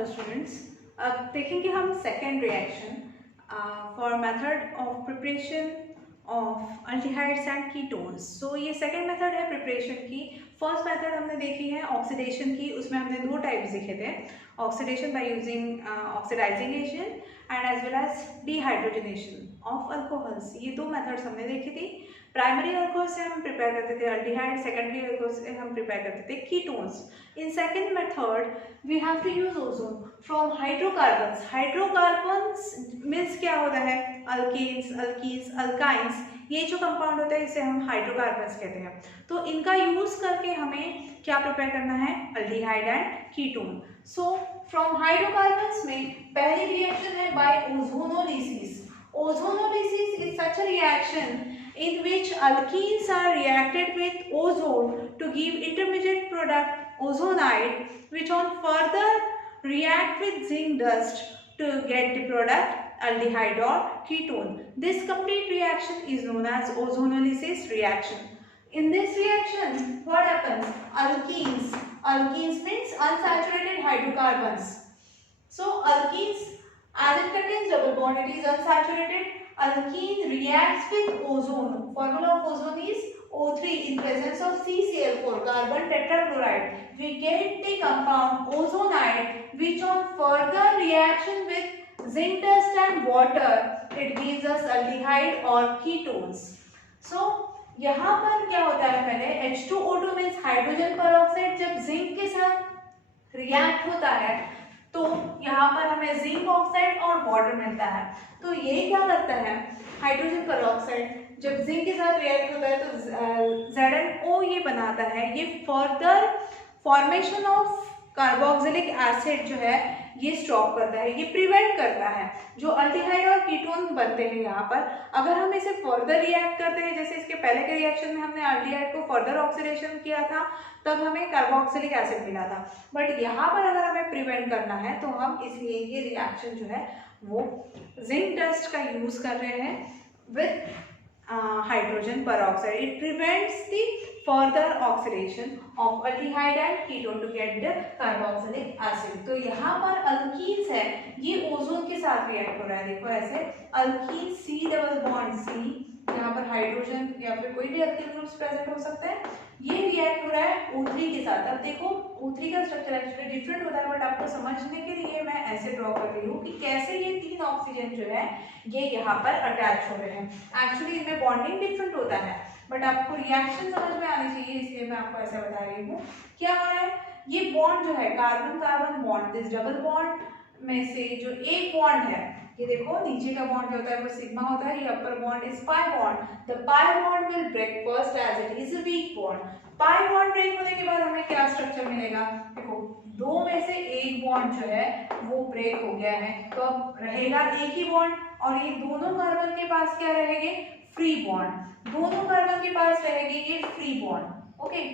Hello students, अब देखेंगे हम second reaction for method of preparation of aldehydes and ketones. So ये second method है प्रिपरेशन की। फर्स्ट मेथड हमने देखी है ऑक्सीडेशन की, उसमें हमने दो टाइप्स देखे थे, oxidation by using oxidizing agent and as well as dehydrogenation of alcohols. ये दो मेथड्स हमने देखी थी। प्राइमरी अल्कोहल से हम प्रिपेयर करते थे अल्डिहाइड, सेकेंडरी अल्कोहल से हम प्रिपेयर करते थे ketones. In second method we have to use ozone from hydrocarbons. Hydrocarbons means क्या होता है? अल्केन्स, अल्कीन्स, अल्काइंस, ये जो कंपाउंड होता है इसे हम हाइड्रोकार्बन्स कहते हैं। तो इनका यूज करके हमें क्या प्रिपेयर करना है? Aldehyde and ketone. So from hydrocarbons में पहली रिएक्शन है by ozonolysis. Ozonolysis is such a reaction in which alkenes are reacted with ozone to give intermediate product ozonide, which on further react with zinc dust to get the product aldehyde or ketone. This complete reaction is known as ozonolysis reaction. In this reaction, what happens? Alkenes means unsaturated hydrocarbons. So alkenes, as it contains double bond, it is unsaturated. Alkene reacts with ozone. Formula of ozone is O3 in presence of CCl4 carbon tetrachloride. We get the compound ozonide, which on further reaction with zinc dust and water, it gives us aldehyde or ketones. So यहाँ पर क्या होता है? पहले H2O2 means hydrogen peroxide जब zinc के साथ react होता है तो यहाँ पर हमें जिंक ऑक्साइड और वाटर मिलता है। तो ये क्या करता है? हाइड्रोजन पेरोक्साइड जब जिंक के साथ रिएक्ट होता है तो ZnO ये बनाता है। ये further formation of carboxylic acid जो है ये स्टॉप करता है, ये प्रिवेंट करता है। जो अल्डिहाइड और कीटोन बनते हैं यहाँ पर, अगर हम इसे फर्दर रिएक्ट करते हैं, जैसे इसके पहले के रिएक्शन में हमने अल्डिहाइड को फर्दर ऑक्सीडेशन किया था तब हमें कार्बोक्सिलिक एसिड मिला था, बट यहाँ पर अगर हमें प्रिवेंट करना है तो हम इसलिए ये रिएक्शन जो है वो जिंक डस्ट का यूज कर रहे हैं with hydrogen peroxide. It prevents the further oxidation of aldehyde and ketone to get the carboxylic acid. तो यहाँ पर alkenes है, ये ओजोन के साथ रिएक्ट हो रहा है। देखो ऐसे alkyne C double bond C, यहाँ पर हाइड्रोजन या फिर कोई भी अल्कीन ग्रुप्स प्रेजेंट हो सकते हैं, ये रिएक्ट हो रहा है O3 के साथ। अब देखो O3 का स्ट्रक्चर एक्चुअली डिफरेंट होता है, बट आपको समझने के लिए मैं ऐसे ड्रॉ कर रही हूँ कि कैसे ये तीन ऑक्सीजन जो है ये यहाँ पर अटैच हो रहे हैं। एक्चुअली इनमें बॉन्डिंग डिफरेंट होता है, बट आपको रिएक्शन समझ में आनी चाहिए, इसलिए मैं आपको ऐसा बता रही हूँ। क्या हो रहा है? ये बॉन्ड जो है carbon carbon bond, this double bond में से जो एक बॉन्ड है, ये देखो नीचे का बॉन्ड जो होता है वो सिग्मा होता है, ये upper bond is pi bond. The pi bond will break first as it is a weak bond. Pi bond break होने के बाद हमें क्या स्ट्रक्चर मिलेगा? देखो दो में से एक बॉन्ड जो है वो ब्रेक हो गया है, तो अब रहेगा एक ही बॉन्ड और ये दोनों कार्बन के पास क्या रहेंगे? Free bond. दोनों कार्बन के पास रहेंगे ये फ्री बॉन्ड। ओके,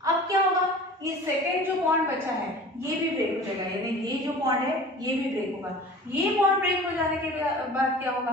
अब क्या होगा? ये सेकेंड जो बॉन्ड बचा है ये भी ब्रेक हो जाएगा, यानी ये जो बॉन्ड है ये भी ब्रेक होगा। ये बॉन्ड ब्रेक हो जाने के बाद क्या होगा?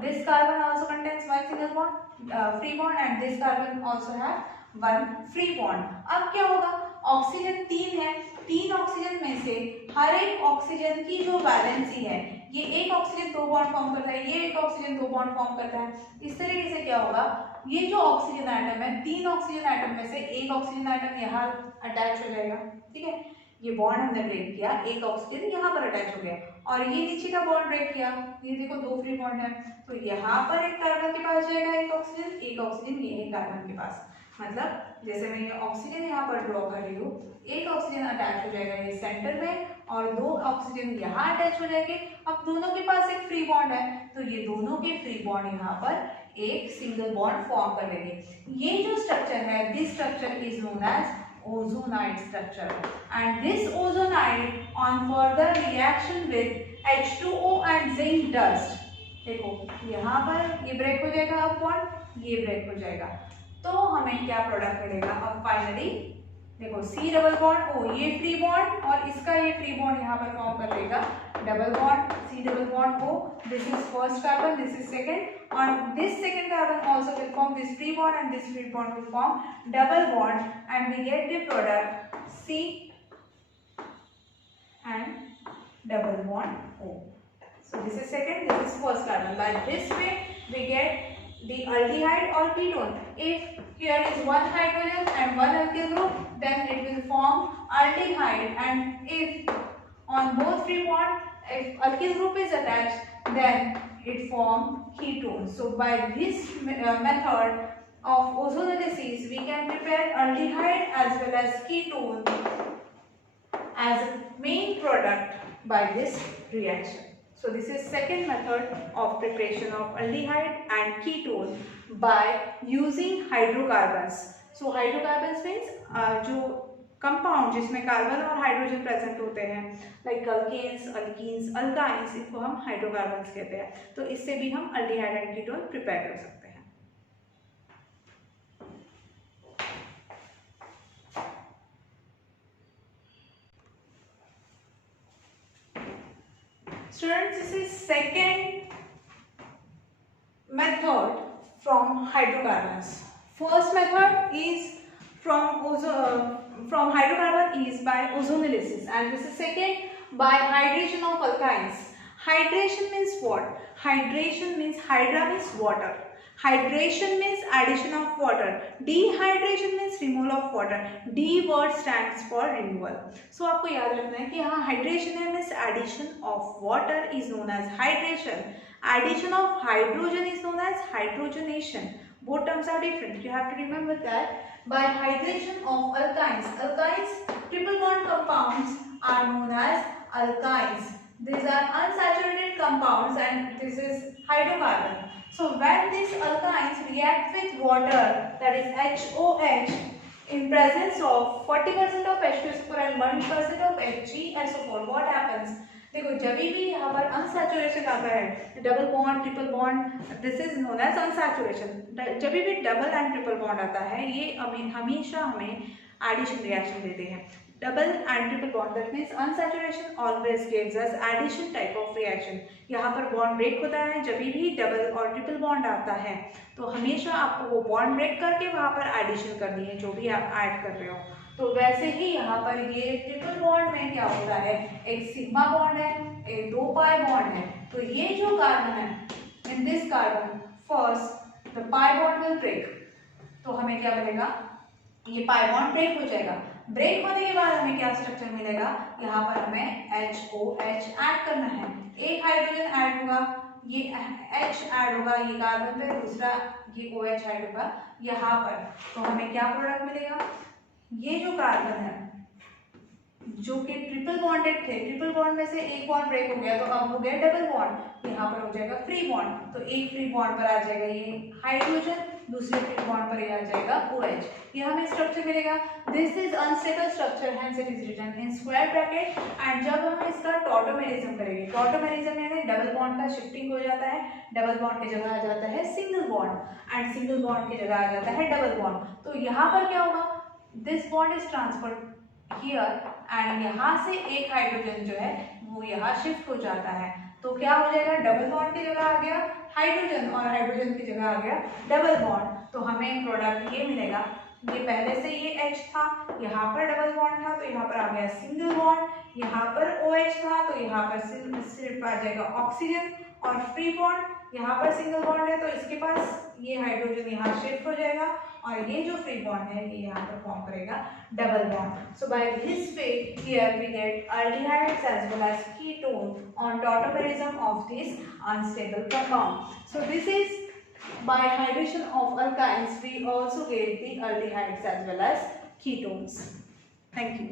This carbon also contains one single bond free bond and this carbon also have one free bond. अब क्या होगा? ऑक्सीजन तीन है, तीन ऑक्सीजन में से हर एक ऑक्सीजन की जो वैलेंसी है, ये एक ऑक्सीजन दो बॉन्ड फॉर्म करता है, ये एक ऑक्सीजन दो बॉन्ड फॉर्म करता है। इस तरीके से क्या होगा? ये जो ऑक्सीजन आइटम है, तीन ऑक्सीजन आइटम में से एक ऑक्सीजन आइटम यहाँ अटैच हो जाएगा। ठीक है, ये बॉन्ड हमने ब्रेक किया, एक ऑक्सीजन यहाँ पर अटैच हो गया और ये नीचे का बॉन्ड ब्रेक किया, ये देखो दो फ्री बॉन्ड है, तो यहाँ पर एक कार्बन के पास जाएगा एक ऑक्सीजन ये एक कार्बन के पास। मतलब जैसे मैं ये ऑक्सीजन यहाँ पर ड्रॉ कर रही हूँ, एक ऑक्सीजन अटैच हो जाएगा ये सेंटर में और दो ऑक्सीजन यहाँ अटैच हो जाएंगे। अब दोनों के पास एक फ्री बॉन्ड है, तो ये दोनों के फ्री बॉन्ड यहाँ पर एक सिंगल बॉन्ड फॉर्म कर लेंगे। ये जो स्ट्रक्चर है, this structure is known as ozonide structure, and this ozonide on further reaction with H2O and zinc dust, देखो यहाँ पर ये ब्रेक हो जाएगा, अब बॉन्ड ये ब्रेक हो जाएगा, तो हमें क्या प्रोडक्ट मिलेगा? अब फाइनली देखो C डबल बॉन्ड O, ये फ्री बॉन्ड और इसका ये फ्री बॉन्ड यहाँ पर फॉर्म कर लेगा double bond C double bond O, this is first carbon, this is second, and this second carbon also will form this free bond and this free bond will form double bond and we get the product C and double bond O. So this is second, this is first carbon. Like this way we get the aldehyde or ketone. If here is one hydrogen and one alkyl group, then it will form aldehyde, and if on both free bond, if alkyl group is attached, then it forms ketone. So by this method of ozonolysis, we can prepare aldehyde as well as ketone as a main product by this reaction. So this is second method of preparation of aldehyde and ketone by using hydrocarbons. So hydrocarbons means जो compound जिसमें carbon और hydrogen present होते हैं, like alkanes, alkenes, alkynes, इनको हम hydrocarbons कहते हैं. तो इससे भी हम अल्डिहाइड एंड कीटोन प्रिपेयर कर सकते हैं. Students, this is second method from hydrocarbons. First method is from hydrocarbon is by ozonolysis, and this is second by hydration of alkynes. Hydration means what? Hydration means hydra means water. Hydration means addition of water. Dehydration means removal of water. D word stands for removal. So आपको याद रखना है कि यहाँ hydration है means addition of water is known as hydration. Addition of hydrogen is known as hydrogenation. Both terms are different. You have to remember that. By hydration of alkynes, triple bond compounds are known as alkynes. These are unsaturated compounds, and this is hydrocarbon. So when these alkynes react with water, that is HOH, in presence of 40% of H2SO4 and 1% of HgSO4, what happens? देखो जब भी यहाँ पर unsaturation आता है, double bond, triple bond, this is known as unsaturation. जब भी double and triple bond आता है, ये हमेशा हमें एडिशन रिएक्शन देते हैं. Double and triple bond, that means unsaturation always gives us addition type of reaction. यहाँ पर बॉन्ड ब्रेक होता है जब भी डबल और ट्रिपल बॉन्ड आता है, तो हमेशा आपको वो बॉन्ड ब्रेक करके वहाँ पर एडिशन करनी है जो भी आप ऐड कर रहे हो. तो वैसे ही यहाँ पर ये ट्रिपल बॉन्ड में क्या होता है, एक सिग्मा बॉन्ड है, एक 2 पाई बॉन्ड है. तो ये जो कार्बन है, in this carbon first the pi bond will break. तो हमें क्या मिलेगा, ये पाई बॉन्ड ब्रेक हो जाएगा. ब्रेक होने के बाद हमें क्या स्ट्रक्चर मिलेगा, यहाँ पर हमें HOH ऐड करना है. एक हाइड्रोजन ऐड होगा, ये H ऐड होगा ये कार्बन पे, दूसरा ये OH ऐड होगा यहाँ पर. तो हमें क्या प्रोडक्ट मिलेगा, ये जो कार्बन है जो कि ट्रिपल बॉन्डेड थे, ट्रिपल बॉन्ड में से एक बॉन्ड ब्रेक हो गया, तो अब हो गया डबल बॉन्ड. यहाँ पर हो जाएगा फ्री बॉन्ड. तो एक फ्री बॉन्ड पर आ जाएगा ये हाइड्रोजन, दूसरे फ्री बॉन्ड पर ये आ जाएगा OH. ये हमें स्ट्रक्चर मिलेगा. This is unstable structure, hence it is written in square bracket. And जब हम इसका टॉटोमेरिज्म करेंगे, टॉटोमेरिज्म यानी डबल बॉन्ड का शिफ्टिंग हो जाता है, डबल बॉन्ड की जगह आ जाता है single bond, and single bond की जगह आ जाता है डबल बॉन्ड. तो यहाँ पर क्या होगा, this bond is transferred here, and यहाँ से एक हाइड्रोजन जो है वो यहाँ शिफ्ट हो जाता है. तो क्या हो जाएगा, डबल बॉन्ड की जगह आ गया हाइड्रोजन और हाइड्रोजन की जगह आ गया डबल बॉन्ड. तो हमें प्रोडक्ट ये मिलेगा. ये पहले से ये H था, यहाँ पर डबल बॉन्ड था, तो यहाँ पर आ गया सिंगल बॉन्ड. यहाँ पर OH था, तो यहाँ पर सिर्फ आ जाएगा ऑक्सीजन और फ्री बॉन्ड. यहाँ पर सिंगल बॉन्ड है, तो इसके पास ये हाइड्रोजन यहाँ शिफ्ट हो जाएगा, और ये जो फ्री बॉन्ड है ये यहाँ पर फॉर्म करेगा double bond. So by this way here we get aldehydes as well as ketone on tautomerism of this unstable compound. So this is by hydration of alkynes we also get the aldehydes as well as ketones. Thank you.